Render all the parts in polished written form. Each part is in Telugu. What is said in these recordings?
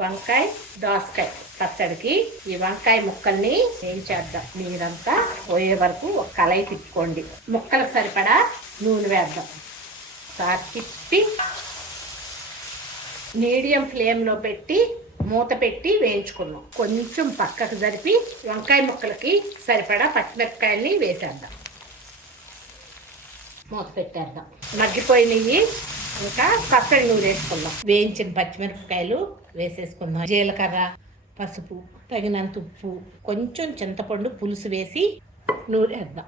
వంకాయ దోసకాయ పచ్చడికి ఈ వంకాయ ముక్కల్ని ఏం చేద్దాం, నీరంతా పోయే వరకు ఒక కళాయి తిప్పుకోండి. ముక్కలకు సరిపడా నూనె వేద్దాం. ఒకసారి తిప్పి మీడియం ఫ్లేమ్లో పెట్టి మూత పెట్టి వేయించుకున్నాం. కొంచెం పక్కకు జరిపి వంకాయ ముక్కలకి సరిపడా పచ్చిమిరపకాయల్ని వేసేద్దాం. మూత పెట్టేద్దాం. మగ్గిపోయినవి ఇంకా పచ్చడి నూనె వేసుకుందాం. వేయించిన పచ్చిమిరపకాయలు వేసేసుకుందాం. జీలకర్ర, పసుపు, తగినంత ఉప్పు, కొంచెం చింతపండు పులుసు వేసి నూరేద్దాం.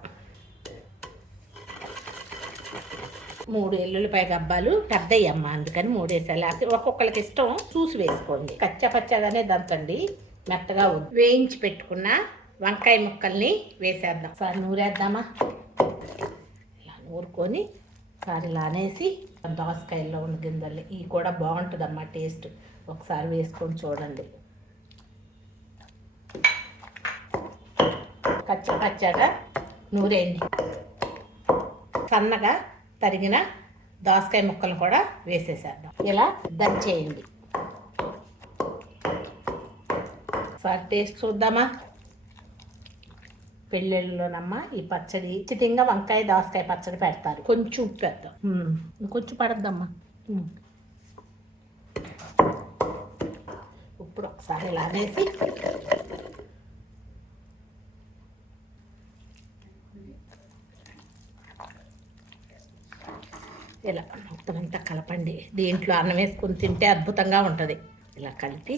3 ఎల్లుల్లిపాయ గబ్బాలు పెద్దయ్యమ్మ, అందుకని 3 వేసాలి. ఒక్కొక్కరికి ఇష్టం చూసి వేసుకోండి. పచ్చగానే దంచండి, మెత్తగా వేయించి పెట్టుకున్న వంకాయ ముక్కల్ని వేసేద్దాం. ఒకసారి నూరేద్దామా. ఇలా నూరుకొని ఒకసారి ఇలా అనేసి దోసకాయల్లో ఉన్న గింజల్ని ఇవి కూడా బాగుంటుందమ్మా టేస్ట్. ఒకసారి వేసుకొని చూడండి. పచ్చగా నూరేయండి. సన్నగా తరిగిన దోసకాయ ముక్కలు కూడా వేసేసేద్దాం. ఇలా దంచేయండి. ఒకసారి టేస్ట్ చూద్దామా. పెళ్ళిళ్ళలోనమ్మా ఈ పచ్చడి చిటింగా వంకాయ దోసకాయ పచ్చడి పెడతారు. కొంచెం ఉప్పు వేద్దాం. ఇంకొంచెం పడద్దమ్మా. ఇప్పుడు ఒకసారి ఇలా వేసి ఇలా మొత్తం అంతా కలపండి. దీంట్లో అన్నం వేసుకుని తింటే అద్భుతంగా ఉంటుంది. ఇలా కలిపి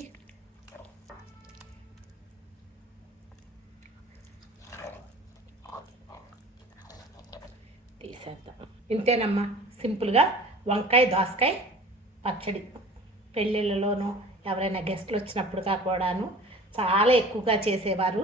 తీసేద్దాం. ఇంతేనమ్మా, సింపుల్గా వంకాయ దోసకాయ పచ్చడి. పెళ్ళిళ్ళలోనూ ఎవరైనా గెస్ట్లు వచ్చినప్పుడు కూడాను చాలా ఎక్కువగా చేసేవారు.